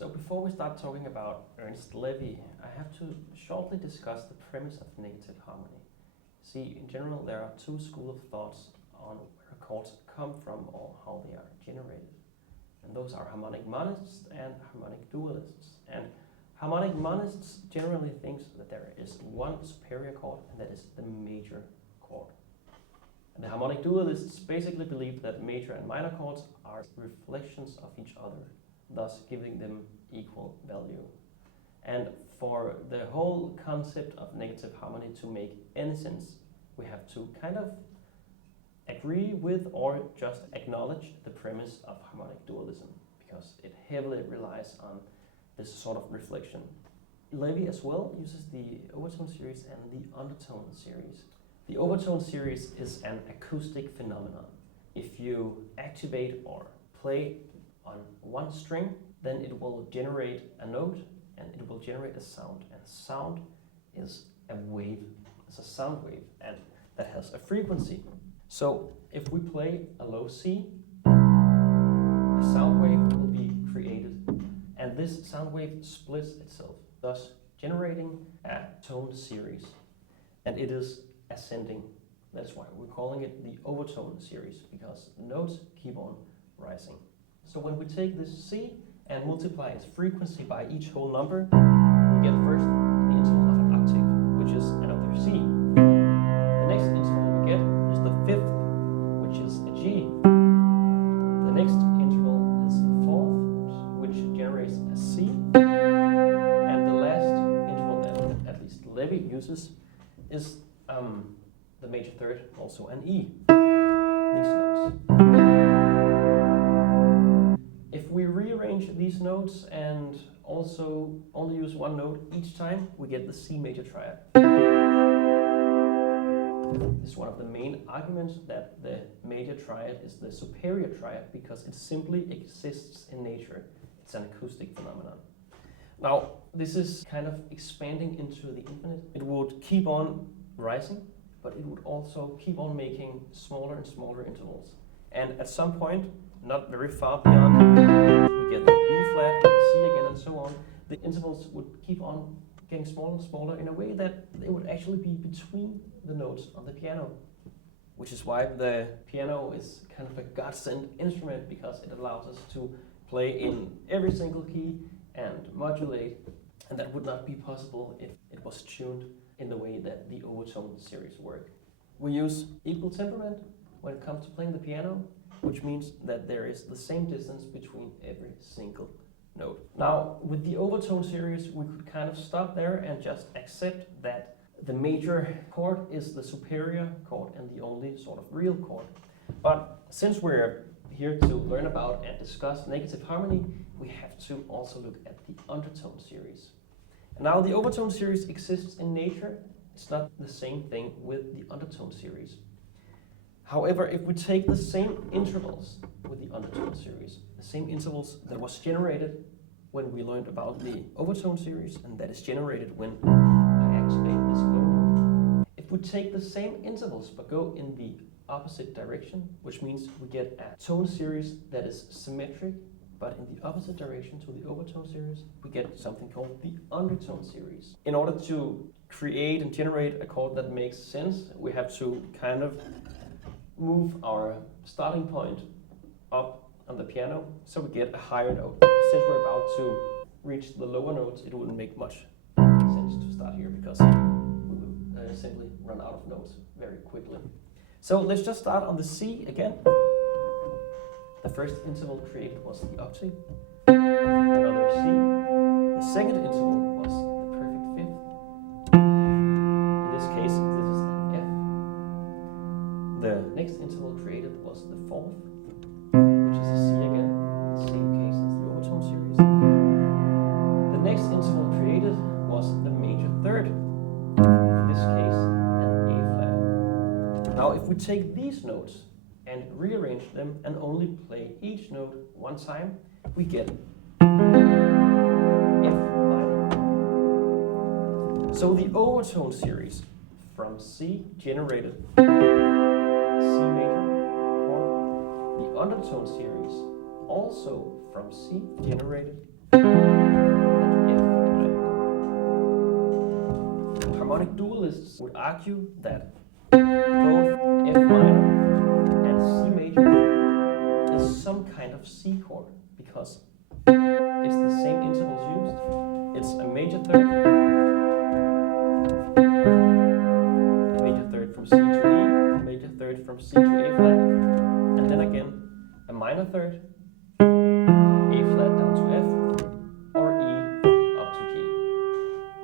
So before we start talking about Ernst Levy, I have to shortly discuss the premise of negative harmony. See, in general, there are two schools of thoughts on where chords come from or how they are generated. And those are harmonic monists and harmonic dualists. And harmonic monists generally think that there is one superior chord, and that is the major chord. And the harmonic dualists basically believe that major and minor chords are reflections of each other, thus giving them equal value. And for the whole concept of negative harmony to make any sense, we have to kind of agree with or just acknowledge the premise of harmonic dualism, because it heavily relies on this sort of reflection. Levy as well uses the overtone series and the undertone series. The overtone series is an acoustic phenomenon. If you activate or play on one string, then it will generate a note and it will generate a sound. And sound is a wave, it's a sound wave, and that has a frequency. So if we play a low C, a sound wave will be created, and this sound wave splits itself, thus generating a tone series. And it is ascending. That's why we're calling it the overtone series, because notes keep on rising. So when we take this C and multiply its frequency by each whole number, we get first the interval of an octave, which is another C. The next interval we get is the fifth, which is a G. The next interval is the fourth, which generates a C. And the last interval that at least Levy uses is the major third, also an E. These notes. If we rearrange these notes and also only use one note each time, we get the C major triad. This is one of the main arguments that the major triad is the superior triad, because it simply exists in nature. It's an acoustic phenomenon. Now, this is kind of expanding into the infinite. It would keep on rising, but it would also keep on making smaller and smaller intervals. And at some point, not very far beyond, we get the B flat, C again, and so on. The intervals would keep on getting smaller and smaller in a way that they would actually be between the notes on the piano, which is why the piano is kind of a godsend instrument, because it allows us to play in every single key and modulate, and that would not be possible if it was tuned in the way that the overtone series work. We use equal temperament when it comes to playing the piano, which means that there is the same distance between every single note. Now, with the overtone series, we could kind of stop there and just accept that the major chord is the superior chord and the only sort of real chord. But since we're here to learn about and discuss negative harmony, we have to also look at the undertone series. Now, the overtone series exists in nature. It's not the same thing with the undertone series. However, if we take the same intervals with the undertone series, the same intervals that was generated when we learned about the overtone series, and that is generated when I activate this low note. If we take the same intervals but go in the opposite direction, which means we get a tone series that is symmetric, but in the opposite direction to the overtone series, we get something called the undertone series. In order to create and generate a chord that makes sense, we have to kind of move our starting point up on the piano so we get a higher note. Since we're about to reach the lower notes, it wouldn't make much sense to start here, because we will simply run out of notes very quickly. So let's just start on the C again. The first interval created was the octave, another C. The second interval was the perfect fifth. In this case, this is an F. The next interval created was the fourth, which is a C again, the same case as the overtone series. The next interval created was the major third, in this case an A flat. Now, if we take these notes and rearrange them and only play each note one time, we get F minor. So the overtone series from C generated C major chord. The undertone series also from C generated Harmonic dualists would argue that both F minor and C major is some kind of C chord because it's the same intervals used. It's a major third from C to E, a major third from C to A flat, and then again a minor third